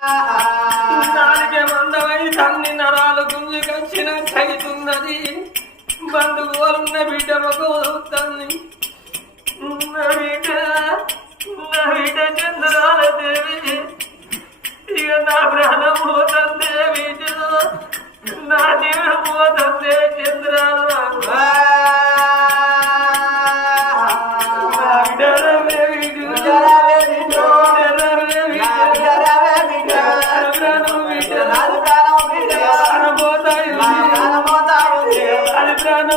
దానికి మందమై తన్ని నరాలు గుంజి గుంజుకొచ్చిన కైతున్నది బంధువులున్న బిడ్డ మొగవుతుంది నా బిడ్డ చంద్రాల దేవి ఇక నా ప్రాణం పోతుంది బిడ్డ నా జీవనం పోతుంది చంద్రాల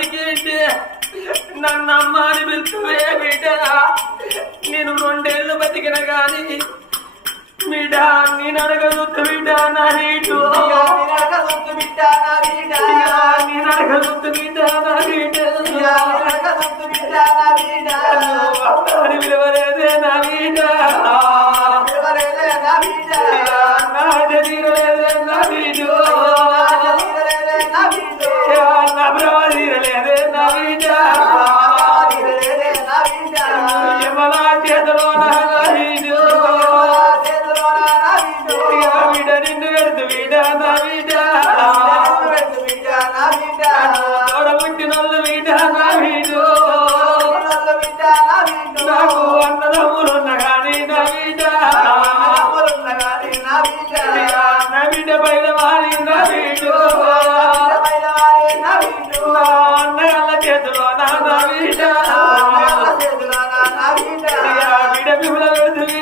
బతికేంటి నన్ను అమ్మ అని పిలుచువే బిడ్డ. నేను రెండేళ్ళు బతికిన గాని బిడ్డ నేను అడగదుద్దు బిడ్డ నా నీటు. నేను అడగదుద్దు బిడ్డ నా బిడ్డ అని పిలవలేదే నా బిడ్డ. నా తీరలేదే నా బిడ్డ. నా బ్రహ్మ తీరలేదే నా బిడ్డ చేతిలో నా బిడ్డ బిడ్డ బిడ్డ పెడుతు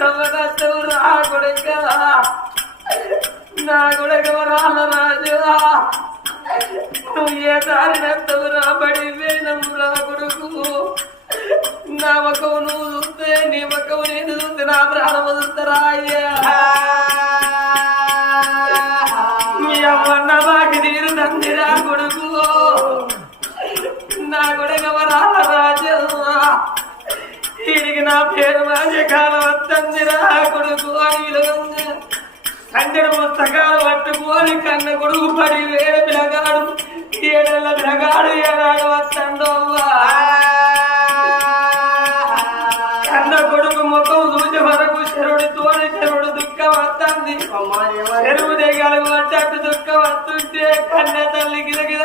నువ్వు ఏ రా కొడుక నా కొడుకు వరాల రాజు నువ్వు ఏ దారి నత్తవు రా బడి వేణం రా కొడుకు. నా మకవు నువ్వు చూస్తే నీ మకవు నేను చూస్తే నా ప్రాణం వదులుతారా అయ్యా. మీ బాకి తీరు తందిరా కొడుకు. నా కొడుకు రాజు వీడికి నా పేరు రాజకాలం వస్తుందిరా కొడుకు అడిగిలో కండెడు పుస్తకాలు పట్టుకొని కన్న కొడుకు పడి వేడ పిలగాడు. ఏడల పిలగాడు ఏడాడు వస్తుండో కన్న కొడుకు ముఖం చూసే వరకు శరుడు తోడి శరుడు దుఃఖం వస్తుంది చెరువు దిగలు పడ్డట్టు దుఃఖం వస్తుంటే కన్న తల్లి గిద గిద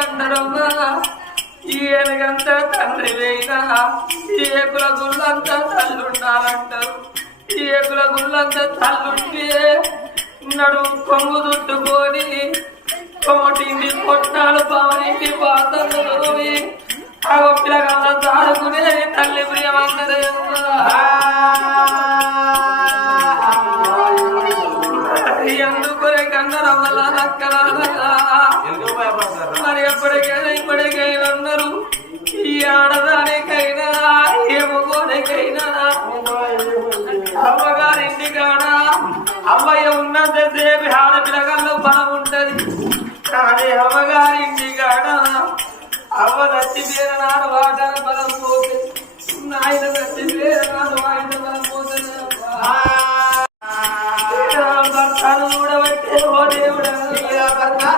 అన్నారమ్మా ఈ ఏనుగంతా తండ్రి వేయినా ఈ ఏకుల గుళ్ళంతా తల్లుండాలంటారు. ఈ ఏకుల గుళ్ళంతా తల్లుంటే నడు కొంగు దుట్టుకొని కొమ్మటింటి పొట్టాలు పావనింటి పాత్రలు ఆ పిల్లగాళ్ళ ఆడపిల్లగాల్లో బలం ఉంటది. కానీ అమ్మగారింటి కాడ అవ్వ నచ్చి పేర నాడు వాటన బలం పోతే. నాయన నచ్చి పేర నాడు వాయిన బలం పోతుంది భర్తను చూడబట్టే ఓ దేవుడా. ఓ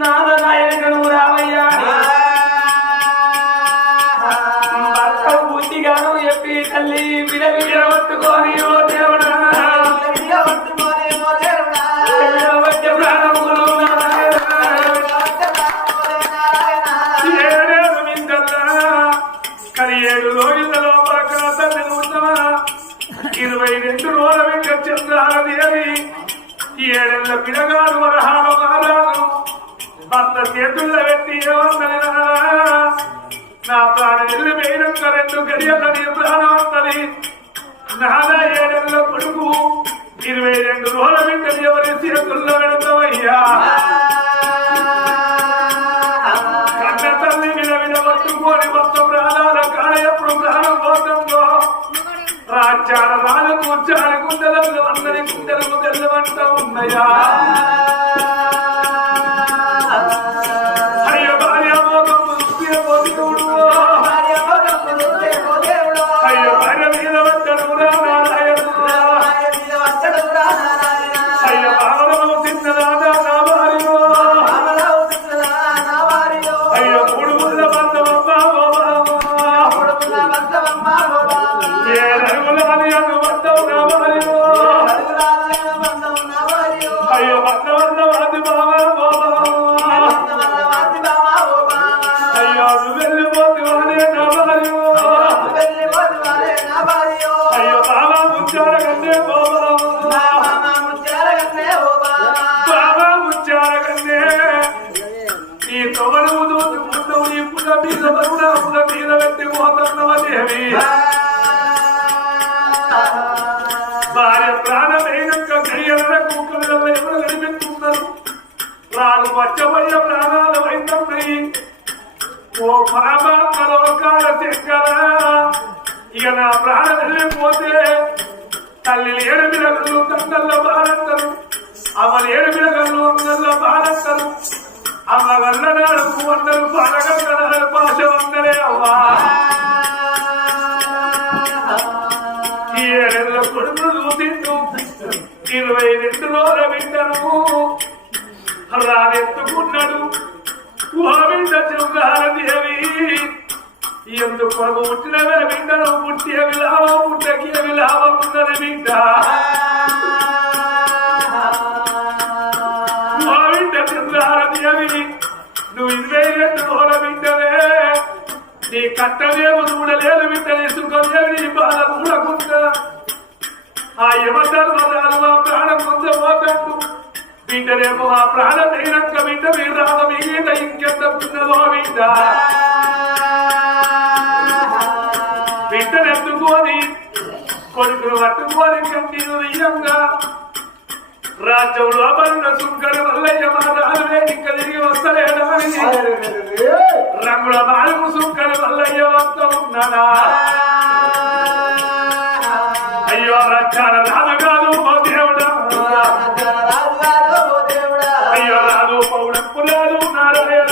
నాయనక నువ్వు రావయ్యా భర్త చెప్పి తల్లి విడ విడ పట్టుకొని ఓ దేవుడా! వచ్చే ప్రాణములు ఏడేడు నిందల్లా, కానీ ఏడు. ఇరవై రెండు రోజుల చంద్రాలదేవి ఏడేళ్ళ పిడగాడు వరహాలు చేతుల్లో పెట్టి నా ప్రాణం ఎల్లు వేయడంక రెండు గడియల నీ ప్రాణం వస్తుంది నాదా ఏడేళ్ళ కొడుకు ఇరవై రెండు రోజుల వెంట ఎవరి చేతుల్లో పెడతావయ్యా కన్న తల్లి మీద మీద పట్టుకొని మొత్తం ప్రాణాల కాడ ఎప్పుడు ప్రాణం పోతుందో రాజ్యాల రాళ్ళు కూర్చాలి గుండెలకు అందరి గుండెలకు తెల్లవంట ఉన్నాయా? దేవి భార్య ప్రాణమైనక్క కయ్యల కుక్కల ఎవరు కనిపిస్తున్నారు రాను పచ్చబయ్య ప్రాణాలు వైద్యున్నాయి ఓ పరమాత్మ లోకాల శంకర ఇక నా ప్రాణం వెళ్ళిపోతే తల్లి ఏడు మిరగలు తంగల్లో బాలంతరు అమ్మ ఏడు మిరగలు అంగల్లో బాలంతరు అమ్మ వల్లనాడు వందరు పడగల భాష వందలే అవ్వా. ఇరవై రెండు రోజుల బిడ్డను రానెత్తుకున్నాడు ఓ బిడ్డ దేవి ఎందుకు కొరకు పుట్టినవే బిడ్డను పుట్టి అవి లాభం పుట్టకి అవి లాభం ఉన్నది బిడ్డ ఓ బిడ్డ దేవి నువ్వు ఇరవై రెండు రోజుల బిడ్డవే నీ కట్టలేము చూడలేదు బిడ్డ నీ సుఖలేదు నీ బాధ చూడకుండా ఆ యమధర్మరాలు ఆ ప్రాణం కొంచెం పొందబోతాడు బిడ్డనేమో ఆ ప్రాణం అయినాక బిడ్డ మీరు రాద మీద ఇంకెంత ఉన్నదో బిడ్డ బిడ్డనెత్తుకొని కొడుకును పట్టుకొని కన్నీరు వెయ్యంగా రాజ్యంలో పడిన సుంకర వల్లయ్య మహారాజు రాజులే తిరిగి వస్తలేడా రంగుల నాలుగు సుంకర వల్లయ్య వస్త ఉన్నాడా? రక్షణ రాదు కాదు ఓ దేవుడా. అయ్యో రాదు పౌడప్పు లేదు నారాయణ.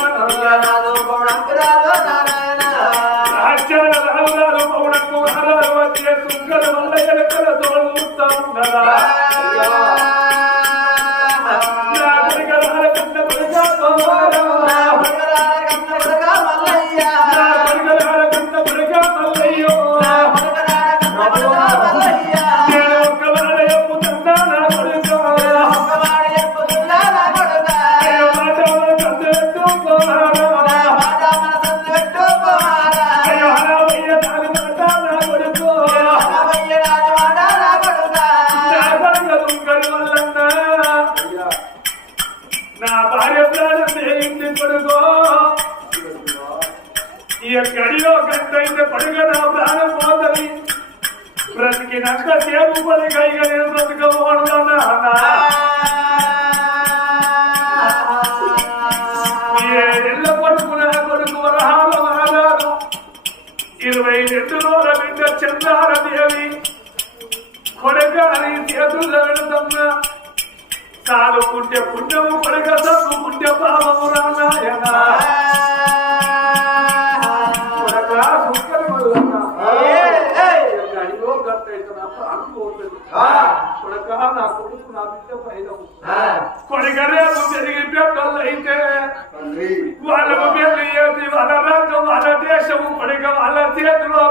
రక్షణ రాదు రాదు పౌడప్పు నారాయణ వచ్చే సుంకరు వల్లయ్య లెక్కల తోడు చూస్తా ఉన్నాడా బ్రతికినంత సేపు పని ఇక నేను బ్రతకపోవడం నాన్న ఏడెళ్ళ కొడుకు కొడుకు వరహాల మహారాజు ఇరవై రెండు రోజుల బిడ్డ చంద్రార దేవి కొడుక అని చేతుల్లో పెడుతున్నా చాలుకుంటే పుణ్యము కొడుక చదువుకుంటే పాపము రానాయనా. కొడక నా కొడుకు నా బిడ్డ పైదము కొడుకరేపు తిరిగి అయితే వాళ్ళకు పెళ్ళి చేసి వాళ్ళ రాజ్యం వాళ్ళ దేశము కొడుక వాళ్ళ చేతిలో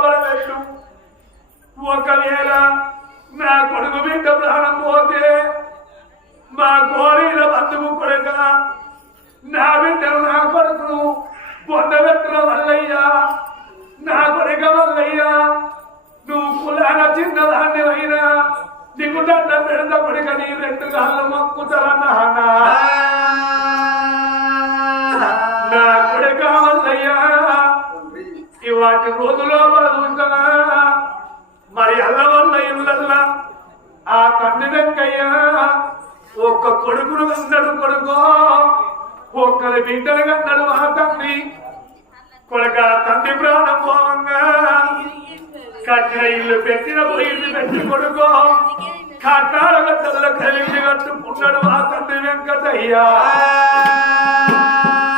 ఒకవేళ నా కొడుకు బిడ్డ ప్రాణం పోతే మా గోరీల బంధువు కొడుక నా బిడ్డను నా కొడుకును పొందబెట్టిన వల్లయ్యా నా కొడుక వల్లయ్యా నువ్వు కులాన చిన్నదాన్ని అయినా నీకు దండ పెడత కొడుక నీ రెండు కాళ్ళ మొక్కుతారా నాన్న నా కొడుక వల్లయ్యా ఇవాటి రోజులో బతుకుతున్నా మరి అల్ల వల్ల ఇల్లల్లా ఆ తండ్రి వెంకయ్యా ఒక్క కొడుకును కన్నాడు కొడుకో ఒక్కరి బిడ్డలు కన్నాడు ఆ తండ్రి కొడుక తండ్రి ప్రాణం పోవంగా. కట్టిన ఇల్లు పెట్టిన పోయింది పెట్టి కొడుకో. కట్టాల గద్దల కలిగి కట్టుకున్నాడు ఆ తండ్రి వెంకటయ్య.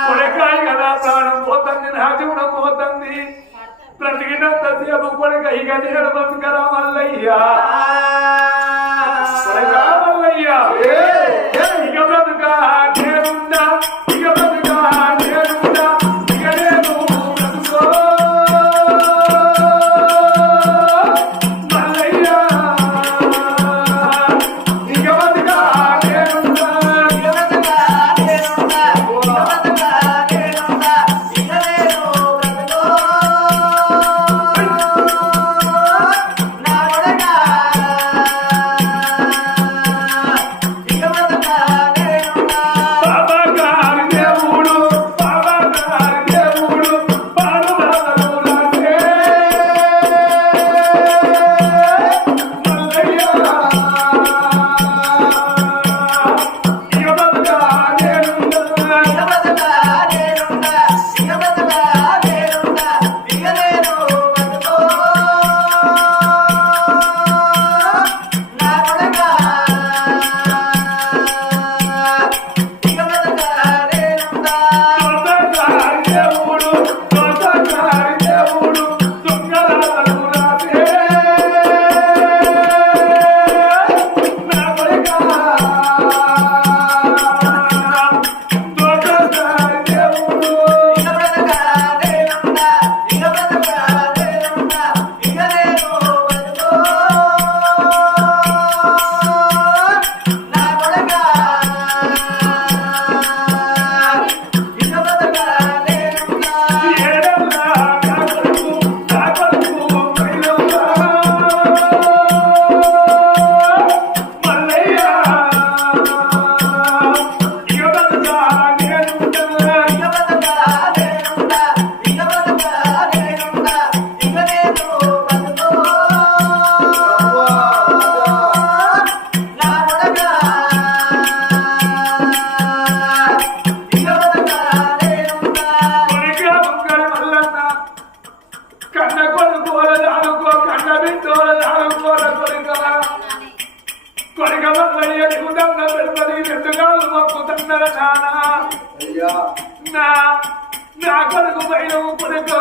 కొడకాయ కదా ప్రాణం పోతుంది నా జీవనం పోతుంది. బ్రతికినంత సేపు కొడుక ఇక నేను బతుకరా మల్లయ్యా. కొడకా మల్లయ్యా. ఇక బ్రతుకా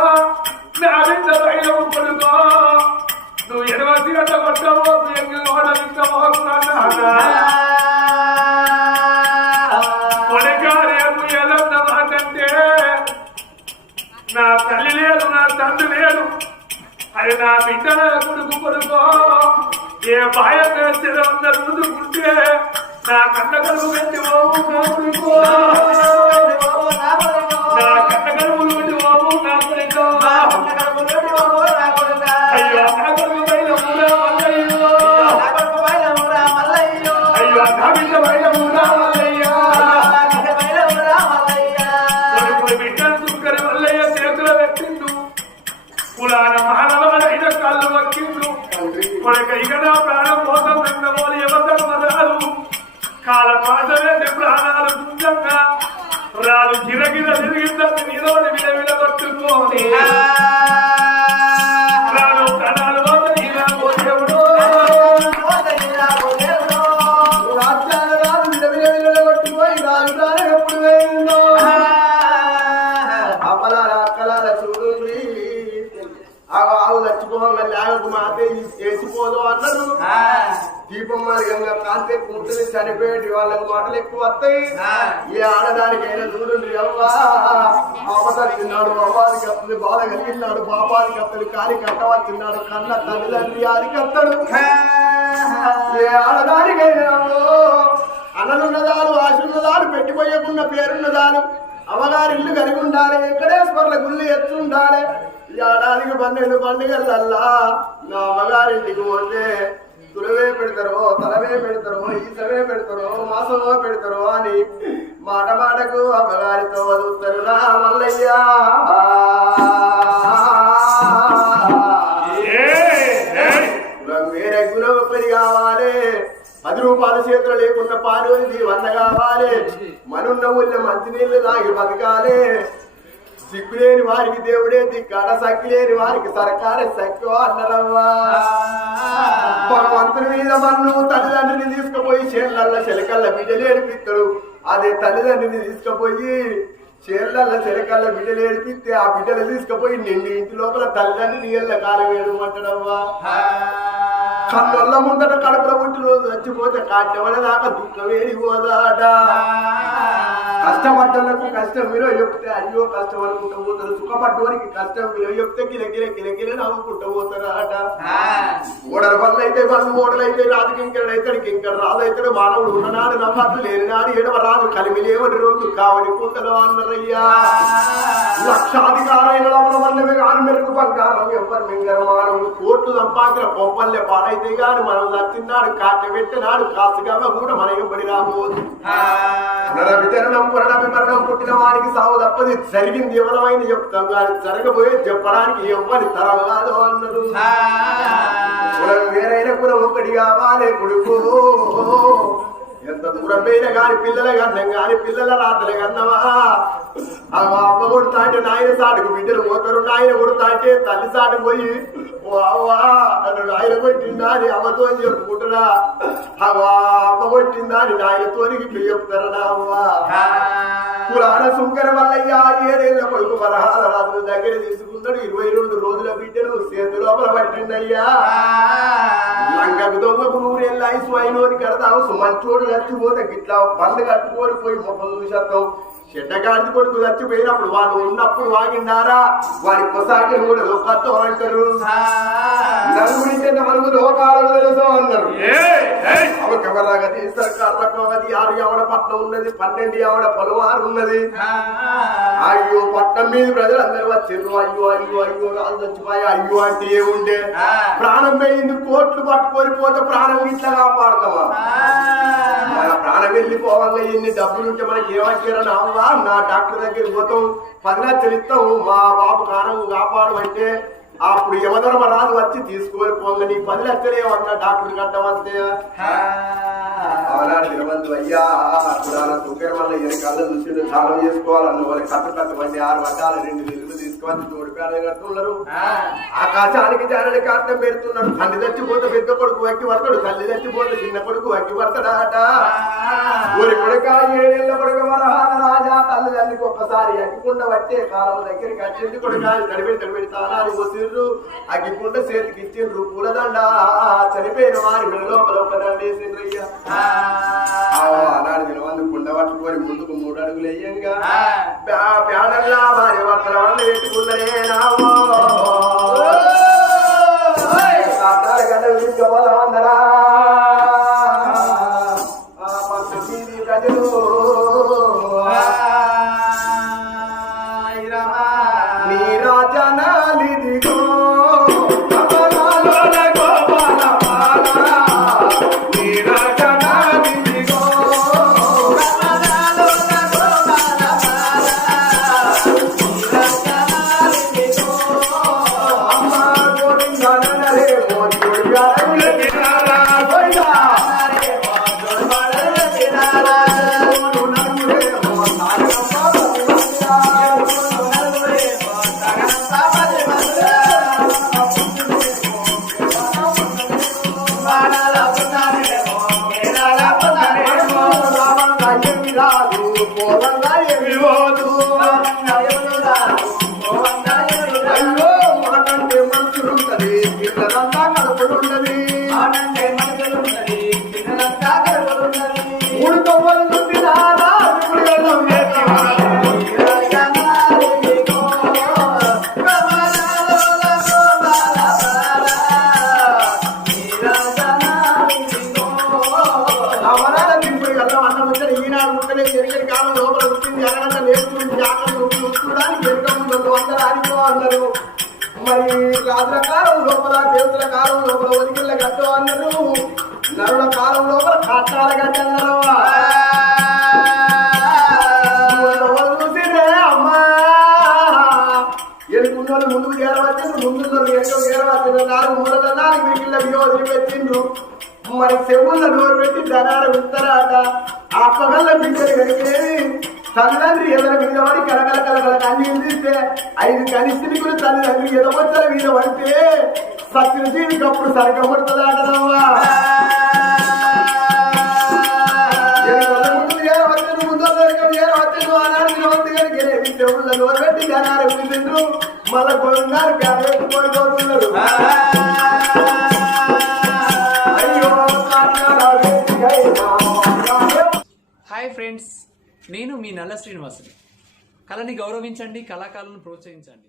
కొడుకో నా బిడ్డ నువ్వు ఎడవసి గంట కొట్టవో ఎంగి ఓడలించవో నానా కొడుక రేపు మాటంటే నా తల్లి లేదు నా తండ్రి లేదు అది నా బిడ్డల కొడుకు కొడుకో ఏ బాయ స్థిర ఉన్న ఉంటే నా కన్న కడుపు పెట్టి ఓము నా కొడుకో నా కాల పాటలే ప్రాణాలు గుంజంగా రాలు గిరగిర తిరిగిందని నీలోని విల విల పట్టుకోని దీపం మార్గంగా కాంతి కూర్చుని చనిపోయేటి వాళ్ళకి మాటలు ఎక్కువ వస్తాయి. ఏ ఆడదానికైనా చూడండి అవ్వా. అమ్మతచ్చిన్నాడు అవ్వానికి అత్తది బాధ కలిగినాడు పాపానికి అత్తడు కాలి కట్టవచ్చిన్నాడు కన్న తల్లిదండ్రి ఆదికి అత్తడు ఏ ఆడదానికైనా అన్నలున్నదాలు ఆశున్నదాలు పెట్టిపోయకున్న పేరున్నదాలు అవగారి ఇల్లు కలిగి ఉండాలి వెంకటేశ్వర్ల గుళ్ళు ఎత్తు ఉండాలి ఈ ఏడాదికి పన్నెండు పండుగలల్లా నా అమ్మగారింటికి పోతే తులవే పెడతారో తలవే పెడతారో ఈసవే పెడతారో మాసమో పెడతారో అని మాట మాటకు అమ్మగారితో వదులుతారు నా మల్లయ్యా. వేరే కులం ఒకటి కావాలి. పది రూపాయల చేతులు లేకుండా పాలు వంద కావాలి. మనున్న ఊళ్ళో మంచినీళ్ళు తాగి బతకాలి. సిగ్గులేని వారికి దేవుడే దిక్కాడ సక్కిలేని వారికి సరకారే సక్కు అన్నరవ్వా. భగవంతుని మీద మన్ను తల్లిదండ్రిని తీసుకుపోయి చేళ్ళల్ల చెలకల్ల బిడ్డలు ఏడిపిస్తాడు అదే తల్లిదండ్రిని తీసుకుపోయి చేళ్ళల్ల చెలకల్ల బిడ్డలు ఏడిపిస్తే ఆ బిడ్డలు తీసుకుపోయి నిండి ఇంటి లోపల తల్లిదండ్రి నీళ్ళ కాలం వేయమంటాడవ్వా కళ్ళొల్ల ముందట కడుపులో పుట్టి రోజు చచ్చిపోతే కాటవడ దాకా దుఃఖం ఏడిపోదాట కష్టపడ్డలకు కష్టం విలువ చెప్తే అయ్యో కష్టం అనుకుంటూ పోతారు. సుఖపడ్డవానికి కష్టం విలువ చెప్తే కిలకిల కిలకిల నవ్వుకుంటూ పోతారు ఆట ఓడల పనులు అయితే ఓడలు అయితే రాజుకి ఇంకడు అవుతాడు ఇంకడు రాజు అవుతాడు మానవుడు ఉన్ననాడు నమ్మట్లు లేని నాడు ఏడవ రాజు కలిమి లేవడి రోజు కావడి కుంటలో అన్నారయ్యా. లక్షాధికారైన వల్లమే కాని మెరుగు బంగారం. ఎవరు మింగర మానవుడు. కోట్లు సంపాదించిన పొప్పల్లే పాడైతే గాని మనం నచ్చినాడు కాట పెట్టినాడు కాసుగా కూడా మన ఇవ్వబడి రాబోదు. వితరణం పురణమి మరణం పుట్టిన వారికి సావు తప్పది. జరిగింది ఎవరమైంది చెప్తాం కానీ జరగబోయే చెప్పడానికి ఎవ్వరి తరం కాదు అన్నారు కులం వేరైన కులం ఒకటి కావాలి కొడుకు. ఎంత దూరం పోయినా గాని పిల్లల కన్నం గాని పిల్లల రాత్రి కన్నవా. ఆ అమ్మ కొడుతా అంటే నాయన సాటుకు బిడ్డలు పోతారు నాయన కొడుతా అంటే తల్లి సాటు పోయి ఆయన కొట్టిందా అని అమ్మతో చెప్పుకుంటున్నా అవ్వా అమ్మ కొట్టిందా అని నాయనతోనికి ఇట్లా చెప్తారా పురాణ సుంకర వల్లయ్య ఏడేళ్ళ కొడుకు వరహాల రాజుల దగ్గర తీసుకున్నాడు ఇరవై రెండు రోజుల బిడ్డను చేతి లోపల పట్టిండయ్యా. లంకకు దొంగకు నూరేళ్ళ ఐసు అయినోని కడతావు సుమంచోడు చచ్చిపోతే గిట్లా బండ్లు కట్టుకొని పోయి ముఖం చూసేస్తాం చెడ్డగాడి కొడుకు చచ్చిపోయినప్పుడు వాళ్ళు ఉన్నప్పుడు వాగిండారా? వారి కొసాకి కూడా దొక్కతో అంటారు. నలుగురింటే నాలుగు లోకాలకు తెలుసు అన్నారు. ఆరు ఎవడ పట్నం ఉన్నది పన్నెండు ఎవడ పలువారు ఉన్నది. అయ్యో పట్టం మీద ప్రజలందరూ వచ్చిర్రు. అయ్యో అయ్యో అయ్యో రాజు చచ్చిపోయి అయ్యో అంటే ఏముండే? ప్రాణం పోయింది కోట్లు పట్టుకొని పోతే ప్రాణం ఇట్లా కాపాడతామా మన ప్రాణం వెళ్ళిపోవాలి ఎన్ని డబ్బులు ఉంటే మనకి ఏమచ్చారని అవ్వా నా డాక్టర్ దగ్గర పోతాం పది లక్షలు ఇస్తాం. మా బాబు ప్రాణం కాపాడు అప్పుడు యమధర్మరాజు వచ్చి తీసుకొని పోంగ నీ పది లక్షలు ఏమన్నా డాక్టర్ కట్టవస్తే ఆనాడు తిరుమంతు అయ్యా పురాణ సుఖర్ వల్ల ఈయన కళ్ళు చూసి దానం చేసుకోవాలన్న వాళ్ళ కట్ట ఆరు వడ్డాల రెండు తీసుకొని కడుతున్నారు. ఆకాశానికి జానని కాటం పెడుతున్నాడు తండ్రి చచ్చిపోతే పెద్ద కొడుకు వక్కి పడతాడు తల్లి చచ్చిపోతే చిన్న కొడుకు వక్కి పడతాడాట. ఊరి కొడుక ఏడేళ్ళ కొడుక వరహాల రాజా తల్లిదండ్రికి ఒక్కసారి అగ్గికుండ పట్టే కాలం దగ్గరికి వచ్చింది. కొడుక తడిపెడి తడిపెడి పోసిర్రు అగ్గికుండ చేతికి ఇచ్చిండ్రు. పూలదండ. చనిపోయిన వారి మెడ లోపల ఒక దండ కుండ పట్టుకొని ముందుకు మూడు అడుగులు వేయంగా. పేడల్లా వాళ్ళు నామో కాటాల గడ్డ ముందు ముందుకు చేరవచ్చిండ్రు ముందు ఎక్కో చేరవచ్చిండ్రు నాలుగు మూడల నాలుగు మిగిలిన వియోజన పెట్టిండ్రు మరి చెవుల నోరు పెట్టి ధనాల విత్తరాట ఆ పగల బిడ్డలు కడిగేది తల్లిదండ్రి ఎదల మీద పడి కలకల కలకల కన్నీళ్ళు ఐదు కనిస్థితులు తల్లిదండ్రి ఎదవచ్చల మీద పడితే సత్యుల జీవికి సరిగ్గా పడుతుందాటనమ్మా ముందు చెవుల కోరుతున్నారు కాటాల హాయ్ ఫ్రెండ్స్ నేను మీ నల్ల శ్రీనివాసుని. కళని గౌరవించండి కళాకారులను ప్రోత్సహించండి.